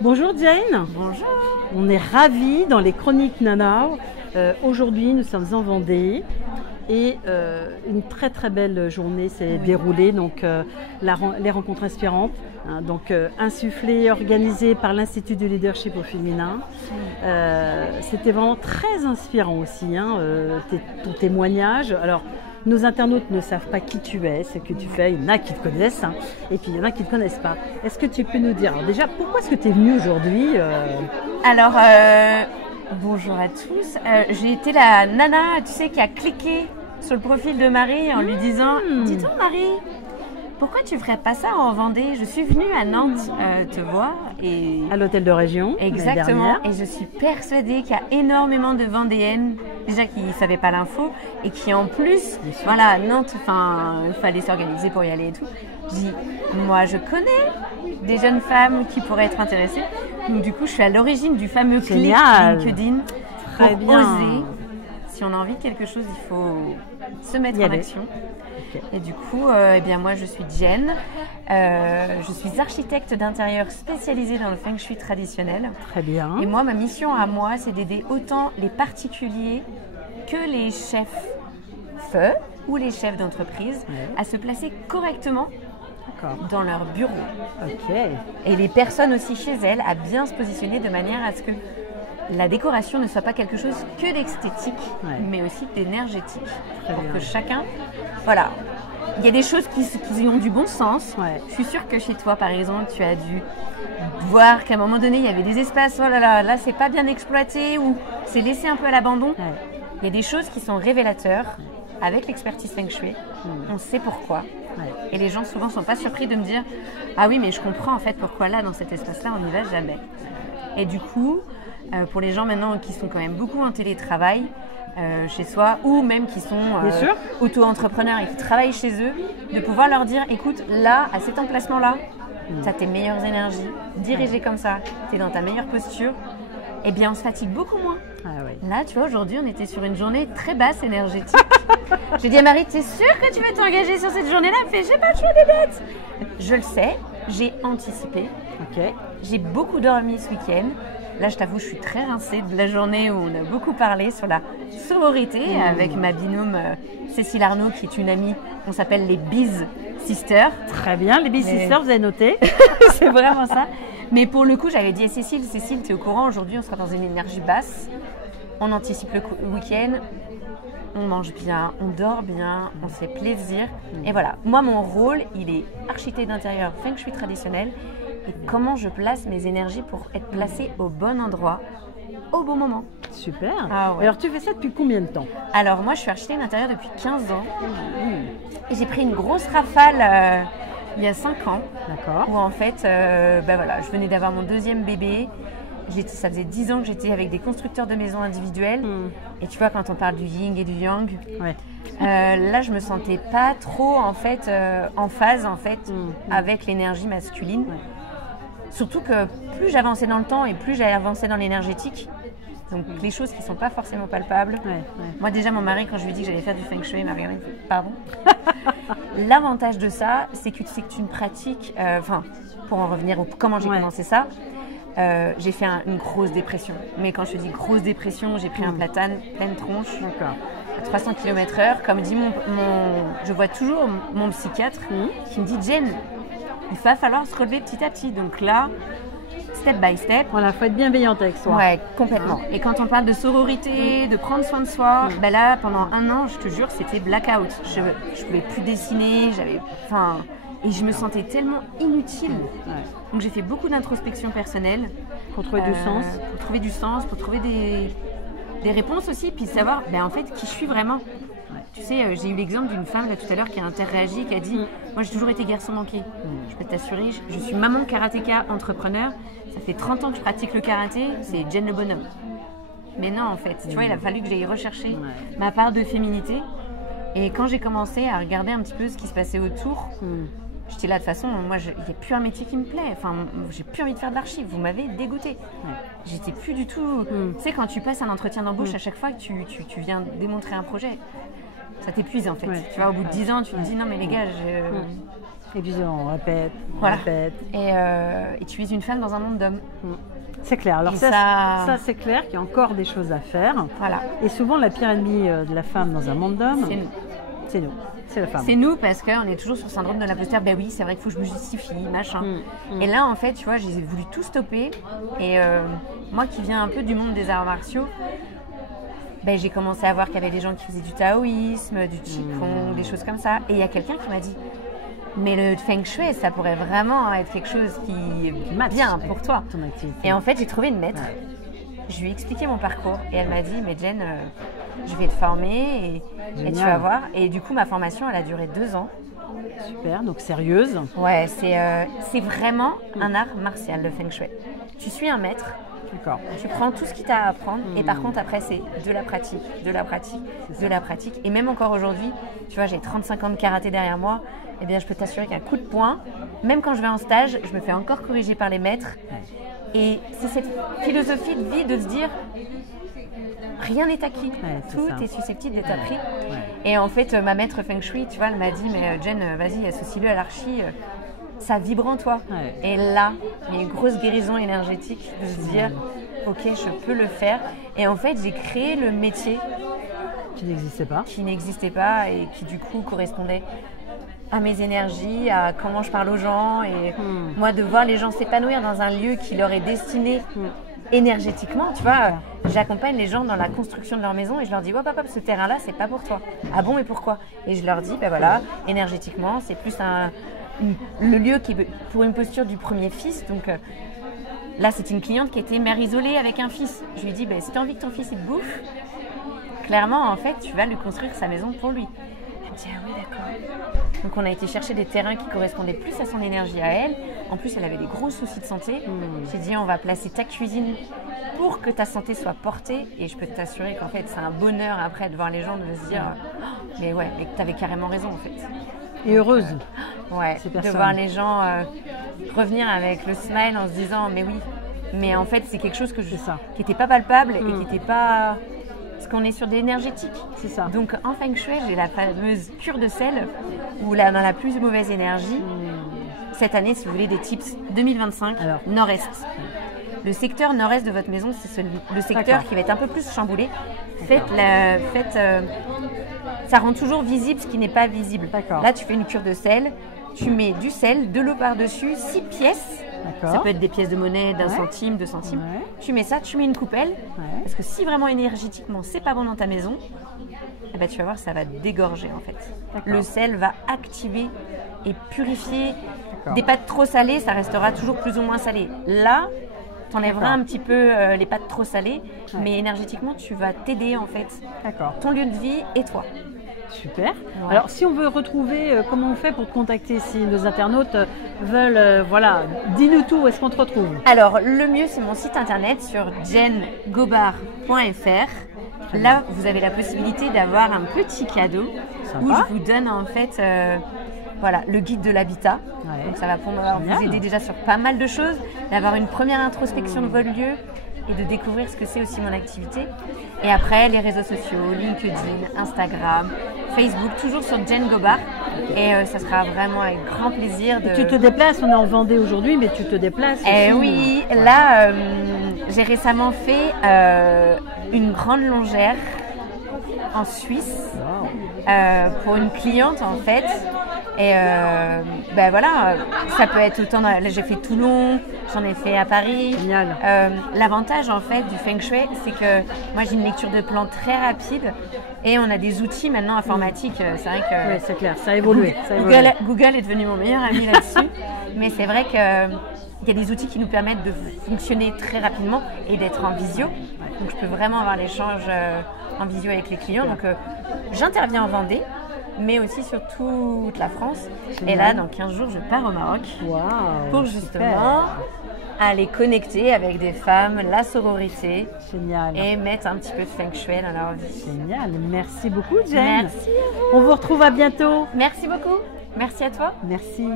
Bonjour Jane. Bonjour. On est ravis dans les Chroniques Nana. Aujourd'hui, nous sommes en Vendée et une très très belle journée s'est déroulée. Donc, les rencontres inspirantes, hein, donc insufflées, organisées par l'Institut du leadership au féminin. C'était vraiment très inspirant aussi, hein, ton témoignage. Alors, nos internautes ne savent pas qui tu es, ce que tu fais. Il y en a qui te connaissent, hein, et puis il y en a qui ne te connaissent pas. Est-ce que tu peux nous dire, alors déjà, pourquoi est-ce que tu es venue aujourd'hui Alors, bonjour à tous. J'ai été la nana, tu sais, qui a cliqué sur le profil de Marie en lui disant « Dis-toi Marie, pourquoi tu ne ferais pas ça en Vendée? Je suis venue à Nantes te voir. » et à l'hôtel de région. Exactement. Et je suis persuadée qu'il y a énormément de Vendéennes, déjà qui ne savaient pas l'info, et qui en plus, voilà, Nantes, il fallait s'organiser pour y aller et tout. Je dis, moi je connais des jeunes femmes qui pourraient être intéressées. Donc du coup, je suis à l'origine du fameux clic LinkedIn. Très bien. Oser. Si on a envie de quelque chose, il faut se mettre en action. Et du coup, moi je suis Jen, je suis architecte d'intérieur spécialisée dans le feng shui traditionnel. Très bien. Et moi, ma mission à moi, c'est d'aider autant les particuliers que les chefs feu ou les chefs d'entreprise à se placer correctement dans leur bureau. Et les personnes aussi chez elles à bien se positionner de manière à ce que la décoration ne soit pas quelque chose que d'esthétique, mais aussi d'énergétique. Pour que chacun, voilà, il y a des choses qui ont du bon sens. Je suis sûre que chez toi, par exemple, tu as dû voir qu'à un moment donné, il y avait des espaces, oh là là, là c'est pas bien exploité ou c'est laissé un peu à l'abandon. Il y a des choses qui sont révélateurs avec l'expertise feng shui. On sait pourquoi. Et les gens souvent ne sont pas surpris de me dire « Ah oui, mais je comprends en fait pourquoi là, dans cet espace-là, on n'y va jamais. » Et du coup, pour les gens maintenant qui sont quand même beaucoup en télétravail chez soi ou même qui sont auto-entrepreneurs et qui travaillent chez eux, de pouvoir leur dire écoute, là, à cet emplacement-là, tu as tes meilleures énergies, dirigé comme ça, tu es dans ta meilleure posture, eh bien on se fatigue beaucoup moins. Là, tu vois, aujourd'hui, on était sur une journée très basse énergétique. J'ai dit à Marie, t'es sûre que tu veux t'engager sur cette journée-là? Elle me fait, j'ai pas le choix des bêtes. Je le sais, j'ai anticipé. J'ai beaucoup dormi ce week-end. Là, je t'avoue, je suis très rincée de la journée où on a beaucoup parlé sur la sororité avec ma binôme Cécile Arnaud, qui est une amie. On s'appelle les Biz Sisters. Très bien, les Biz Sisters, vous avez noté. C'est vraiment ça. Mais pour le coup, j'avais dit à Cécile, tu es au courant, aujourd'hui, on sera dans une énergie basse. On anticipe le week-end. On mange bien, on dort bien, on se fait plaisir. Et voilà, moi, mon rôle, il est architecte d'intérieur feng shui traditionnel. Et comment je place mes énergies pour être placée au bon endroit, au bon moment. Super. Alors, tu fais ça depuis combien de temps? Alors, moi, je suis architecte d'intérieur depuis 15 ans. Et j'ai pris une grosse rafale il y a 5 ans. Où en fait, je venais d'avoir mon deuxième bébé. Ça faisait 10 ans que j'étais avec des constructeurs de maisons individuelles. Et tu vois, quand on parle du yin et du yang, là, je me sentais pas trop en fait en phase avec l'énergie masculine. Surtout que plus j'avançais dans le temps et plus j'avançais dans l'énergétique, donc les choses qui ne sont pas forcément palpables. Moi déjà, mon mari, quand je lui ai dit que j'allais faire du feng shui, il m'a regardé, pardon. L'avantage de ça, c'est que tu ne pratiques, pour en revenir au comment j'ai commencé ça, j'ai fait une grosse dépression. Mais quand je te dis grosse dépression, j'ai pris un platane, pleine tronche, à 300 km/h. Comme dit je vois toujours mon psychiatre qui me dit « Jen, il va falloir se relever petit à petit. » Donc là, step by step. Voilà, il faut être bienveillante avec soi. Ouais, complètement. Et quand on parle de sororité, de prendre soin de soi, là, pendant 1 an, je te jure, c'était blackout. Je ne pouvais plus dessiner, et je me sentais tellement inutile. Donc j'ai fait beaucoup d'introspection personnelle. Pour trouver du sens. Pour trouver du sens, pour trouver des réponses aussi, puis savoir en fait qui je suis vraiment. Tu sais, j'ai eu l'exemple d'une femme là tout à l'heure qui a interréagi, qui a dit moi j'ai toujours été garçon manqué. Je peux t'assurer, je suis maman karatéka, entrepreneur. Ça fait 30 ans que je pratique le karaté, c'est Jen le bonhomme. Mais non, en fait, tu vois, il a fallu que j'aille rechercher ma part de féminité. Et quand j'ai commencé à regarder un petit peu ce qui se passait autour, j'étais là de toute façon, moi, il n'y a plus un métier qui me plaît. Enfin, j'ai plus envie de faire de l'archive. Vous m'avez dégoûtée. J'étais plus du tout. Tu sais, quand tu passes un entretien d'embauche, à chaque fois que tu viens démontrer un projet, ça t'épuise en fait. Tu vois, au bout de 10 ans, tu te dis non, mais les gars, Et puis on répète, voilà. répète. Et tu es une femme dans un monde d'hommes. C'est clair. Alors ça c'est clair qu'il y a encore des choses à faire. Voilà. Et souvent, la pire ennemie de la femme dans un monde d'hommes, c'est nous. C'est nous. C'est la femme. C'est nous parce qu'on est toujours sur le syndrome de l'imposteur. Ben oui, c'est vrai qu'il faut que je me justifie, machin. Et là, en fait, tu vois, j'ai voulu tout stopper. Et moi qui viens un peu du monde des arts martiaux, ben, j'ai commencé à voir qu'il y avait des gens qui faisaient du taoïsme, du qigong, des choses comme ça. Et il y a quelqu'un qui m'a dit, mais le feng shui, ça pourrait vraiment être quelque chose qui est bien pour toi. Et en fait, j'ai trouvé une maître. Ouais. Je lui ai expliqué mon parcours et elle m'a dit, mais Jen, je vais te former et tu vas voir. Et du coup, ma formation, elle a duré 2 ans. Super, donc sérieuse. Ouais, c'est vraiment un art martial, le feng shui. Tu suis un maître. D'accord. Tu prends tout ce qu'il t'a à apprendre et par contre, après, c'est de la pratique, de la pratique, de la pratique. Et même encore aujourd'hui, tu vois, j'ai 35 ans de karaté derrière moi. Eh bien, je peux t'assurer qu'un coup de poing, même quand je vais en stage, je me fais encore corriger par les maîtres. Et c'est cette philosophie de vie de se dire rien n'est acquis, tout est susceptible d'être appris. Et en fait, ma maître Feng Shui, tu vois, elle m'a dit, mais Jen, vas-y, associe-le à l'archi, ça vibre en toi. Et là, il y a une grosse guérison énergétique de se dire, ok, je peux le faire. Et en fait, j'ai créé le métier qui n'existait pas et qui du coup correspondait à mes énergies, à comment je parle aux gens et moi de voir les gens s'épanouir dans un lieu qui leur est destiné énergétiquement, tu vois, j'accompagne les gens dans la construction de leur maison et je leur dis hop, ce terrain-là, c'est pas pour toi. Ah bon, et pourquoi? Et je leur dis, ben voilà, énergétiquement, c'est plus le lieu qui est pour une posture du premier fils, donc là, c'est une cliente qui était mère isolée avec un fils. Je lui dis, ben, si tu as envie que ton fils il te bouffe, clairement, en fait, tu vas lui construire sa maison pour lui. Elle me dit, ah oui, d'accord. Donc, on a été chercher des terrains qui correspondaient plus à son énergie à elle. En plus, elle avait des gros soucis de santé. J'ai dit, on va placer ta cuisine pour que ta santé soit portée. Et je peux t'assurer qu'en fait, c'est un bonheur après de voir les gens, de se dire, mais ouais, mais tu avais carrément raison, en fait. Et heureuse. Ouais, de voir les gens revenir avec le smile en se disant, mais oui, mais en fait, c'est quelque chose qui n'était pas palpable et qui n'était pas... Parce qu'on est sur des énergétiques. C'est ça. Donc en Feng Shui, j'ai la fameuse cure de sel où là, dans la plus mauvaise énergie, cette année, si vous voulez des tips 2025, nord-est. Le secteur nord-est de votre maison, c'est le secteur qui va être un peu plus chamboulé. Ça rend toujours visible ce qui n'est pas visible. Là, tu fais une cure de sel, tu mets du sel, de l'eau par-dessus, 6 pièces. Ça peut être des pièces de monnaie d'1 centime, 2 centimes. Tu mets ça, tu mets une coupelle. Parce que si vraiment énergétiquement, c'est pas bon dans ta maison, eh ben, tu vas voir, ça va dégorger en fait. Le sel va activer et purifier. Des pâtes trop salées, ça restera toujours plus ou moins salé. Là, tu enlèveras un petit peu les pâtes trop salées, mais énergétiquement, tu vas t'aider en fait. Ton lieu de vie et toi. Super. Ouais. Alors, si on veut retrouver, comment on fait pour te contacter si nos internautes veulent, dis-nous tout, où est-ce qu'on te retrouve? Alors, le mieux, c'est mon site internet sur jengobard.fr. Là, vous avez la possibilité d'avoir un petit cadeau où je vous donne en fait le guide de l'habitat. Donc, ça va pouvoir vous aider déjà sur pas mal de choses, d'avoir une première introspection de votre lieu et de découvrir ce que c'est aussi mon activité. Et après, les réseaux sociaux, LinkedIn, Instagram, Facebook, toujours sur Jen Gobard. Et ça sera vraiment avec grand plaisir de... Et tu te déplaces, on est en Vendée aujourd'hui, mais tu te déplaces aussi. Oui, là, j'ai récemment fait une grande longère en Suisse pour une cliente en fait. Et ça peut être autant. Là, j'ai fait Toulon, j'en ai fait à Paris. Génial. L'avantage en fait du Feng Shui, c'est que moi j'ai une lecture de plan très rapide et on a des outils maintenant informatiques. C'est vrai que. Oui, c'est clair, ça a évolué. Google est devenu mon meilleur ami là-dessus, mais c'est vrai que. Il y a des outils qui nous permettent de fonctionner très rapidement et d'être en visio. Donc, je peux vraiment avoir l'échange en visio avec les clients. Donc, j'interviens en Vendée, mais aussi sur toute la France. Et là, dans 15 jours, je pars au Maroc pour justement aller connecter avec des femmes, la sororité. Génial. Et mettre un petit peu de Feng Shui dans leur vie. Génial. Merci beaucoup, Jen. Merci à vous. On vous retrouve à bientôt. Merci beaucoup. Merci à toi. Merci.